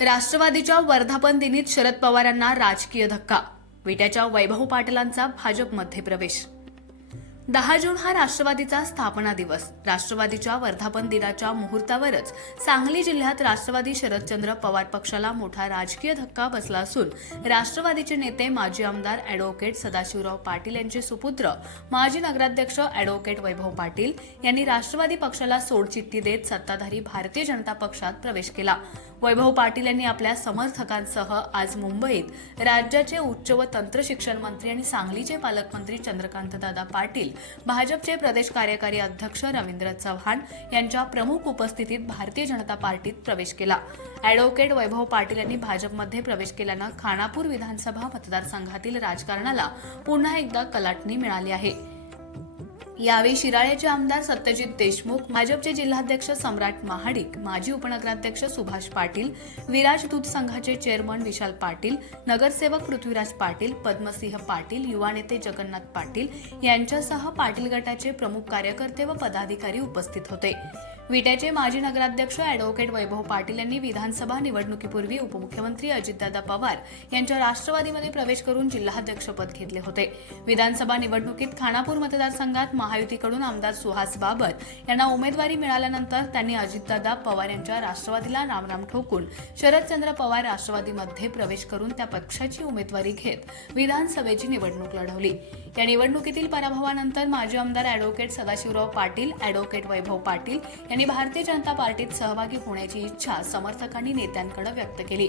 राष्ट्रवादीच्या वर्धापन दिनीत शरद पवारांना राजकीय धक्का. विट्याच्या वैभव पाटलांचा भाजपमध्ये प्रवेश दहा जून हा राष्ट्रवादीचा स्थापना दिवस. राष्ट्रवादीच्या वर्धापन दिनाच्या मुहूर्तावरच सांगली जिल्ह्यात राष्ट्रवादी शरदचंद्र पवार पक्षाला मोठा राजकीय धक्का बसला असून राष्ट्रवादीचे नेते माजी आमदार अॅडव्होकेट सदाशिवराव पाटील यांचे सुपुत्र माजी नगराध्यक्ष अॅडव्होकेट वैभव पाटील यांनी राष्ट्रवादी पक्षाला सोडचिठ्ठी देत सत्ताधारी भारतीय जनता पक्षात प्रवेश केला. वैभव पाटील यांनी आपल्या समर्थकांसह आज मुंबईत राज्याचे उच्च व तंत्र शिक्षण मंत्री आणि सांगलीचे पालकमंत्री चंद्रकांतदादा पाटील भाजपचे प्रदेश कार्यकारी अध्यक्ष रवींद्र चव्हाण यांच्या प्रमुख उपस्थितीत भारतीय जनता पार्टीत प्रवेश केला. अॅडव्होकेट वैभव पाटील यांनी भाजपमध्ये प्रवेश केल्यानं खानापूर विधानसभा मतदारसंघातील राजकारणाला पुन्हा एकदा कलाटणी मिळाली आहे. यावेळी शिराळ्याचे आमदार सत्यजित देशमुख भाजपचे जिल्हाध्यक्ष सम्राट महाडिक माजी उपनगराध्यक्ष सुभाष पाटील विराज दूध संघाचे चेअरमन विशाल पाटील नगरसेवक पृथ्वीराज पाटील पद्मसिंह पाटील युवा नेते जगन्नाथ पाटील यांच्यासह पाटील गटाचे प्रमुख कार्यकर्ते व पदाधिकारी उपस्थित होते. विट्याचे माजी नगराध्यक्ष अॅडव्होकेट वैभव पाटील यांनी विधानसभा निवडणुकीपूर्वी उपमुख्यमंत्री अजितदादा पवार यांच्या राष्ट्रवादीमध्ये प्रवेश करून जिल्हाध्यक्षपद घेतले होते. विधानसभा निवडणुकीत खानापूर मतदारसंघात महायुतीकडून आमदार सुहास बाबर यांना उमेदवारी मिळाल्यानंतर त्यांनी अजितदादा पवार यांच्या राष्ट्रवादीला रामराम ठोकून शरदचंद्र पवार राष्ट्रवादीमध्ये प्रवेश करून त्या पक्षाची उमेदवारी घेत विधानसभेची निवडणूक लढवली. या निवडणुकीतील पराभवानंतर माजी आमदार अॅडव्होकेट सदाशिवराव पाटील अॅडव्होकेट वैभव पाटील यांनी भारतीय जनता पार्टीत सहभागी होण्याची इच्छा समर्थकांनी नेत्यांकडे व्यक्त केली.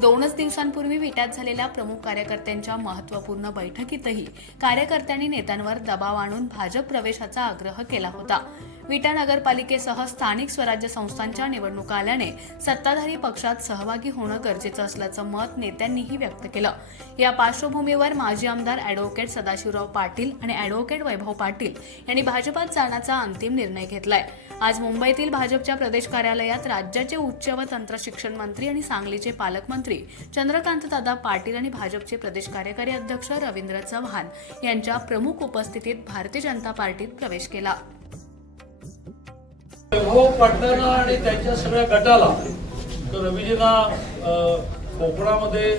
दोनच दिवसांपूर्वी विट्यात झालेल्या प्रमुख कार्यकर्त्यांच्या महत्त्वपूर्ण बैठकीतही कार्यकर्त्यांनी नेत्यांवर दबाव आणून भाजप प्रवेशाचा आग्रह केला होता. विटा नगरपालिकेसह स्थानिक स्वराज्य संस्थांच्या निवडणुका आल्याने सत्ताधारी पक्षात सहभागी होणं गरजेचं असल्याचं मत नेत्यांनीही व्यक्त केलं. या पार्श्वभूमीवर माजी आमदार अॅडव्होकेट सदाशिवराव पाटील आणि अॅडव्होकेट वैभव पाटील यांनी भाजपात जाण्याचा अंतिम निर्णय घेतलाय. आज मुंबईतील भाजपच्या प्रदेश कार्यालयात राज्याचे उच्च व तंत्र शिक्षण मंत्री आणि सांगलीचे पालकमंत्री चंद्रकांतदादा पाटील आणि भाजपचे प्रदेश कार्यकारी अध्यक्ष रवींद्र चव्हाण यांच्या प्रमुख उपस्थितीत भारतीय जनता पार्टीत प्रवेश केला. वैभव पाटलांना आणि त्यांच्या सगळ्या गटाला तर रवीजीना कोकणामध्ये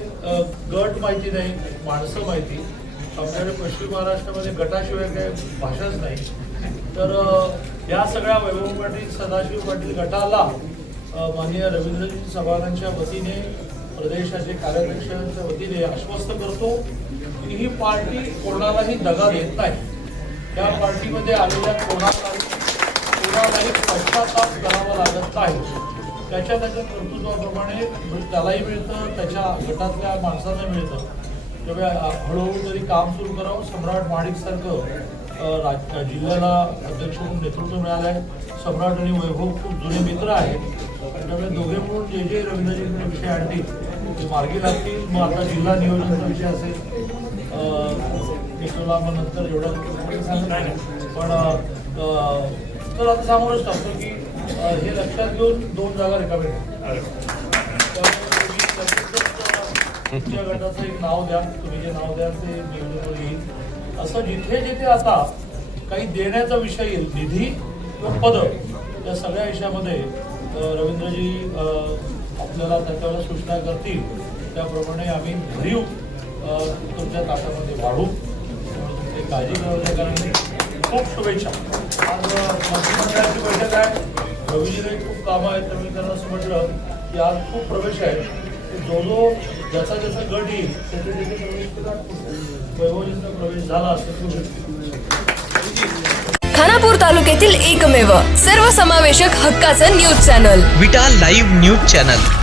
गट माहिती नाही माणसं माहिती. आमच्याकडे पश्चिम महाराष्ट्रामध्ये गटाशिवाय काही भाषाच नाही. तर या सगळ्या वैभव पाटील सदाशिव पाटील गटाला माननीय रवींद्रजी चव्हाणांच्या वतीने प्रदेशाचे कार्याध्यक्षांच्या वतीने आश्वस्त करतो की ही पार्टी कोणालाही दगा देत नाही. त्या पार्टीमध्ये आलेल्या कोणाला कोणालाही पश्चाताप करावा लागत नाही त्याच्या त्याच्या कर्तृत्वाप्रमाणे त्यालाही मिळतं त्याच्या गटातल्या माणसांना मिळतं. त्यामुळे हळूहळू तरी काम सुरू करावं. सम्राट महाडिकसारखं अ, राज जिल्ह्याला अध्यक्ष म्हणून नेतृत्व मिळालं आहे. सम्राट आणि वैभव खूप जुने मित्र आहेत. त्यामुळे दोघे मिळून जे जे रवींद्रजींकडे विषय आणतील ते मार्गी लागतील. मग आता जिल्हा नियोजनाचा विषय असेल. मग नंतर एवढं पण तर आता सामोरच टाकतो की हे लक्षात घेऊन दोन जागा रिकाम्या तुमच्या गटाचं एक नाव द्या तुम्ही जे नाव द्याल ते निवडून येईल. असं जिथे जिथे आता काही देण्याचा विषय येईल निधी किंवा पद या सगळ्या विषयामध्ये रवींद्रजी आपल्याला त्याच्यावर सूचना करतील. त्याप्रमाणे आम्ही भरीव तुमच्या ताटामध्ये वाढू. खूप शुभेच्छा. आज मंत्रिमंडळाची बैठक आहे. रवीजीने खूप कामं आहेत. त्यामुळे त्यांना असं म्हटलं की आज खूप प्रवेश आहे. जो जो ज्याचा ज्याचा गट येईल त्याचे त्याचे प्रवेश केला. वैभवजींचा प्रवेश झाला खानापूर तालुक्यातील एकमेव सर्वसमावेशक हक्काचं news channel. Vita live news channel.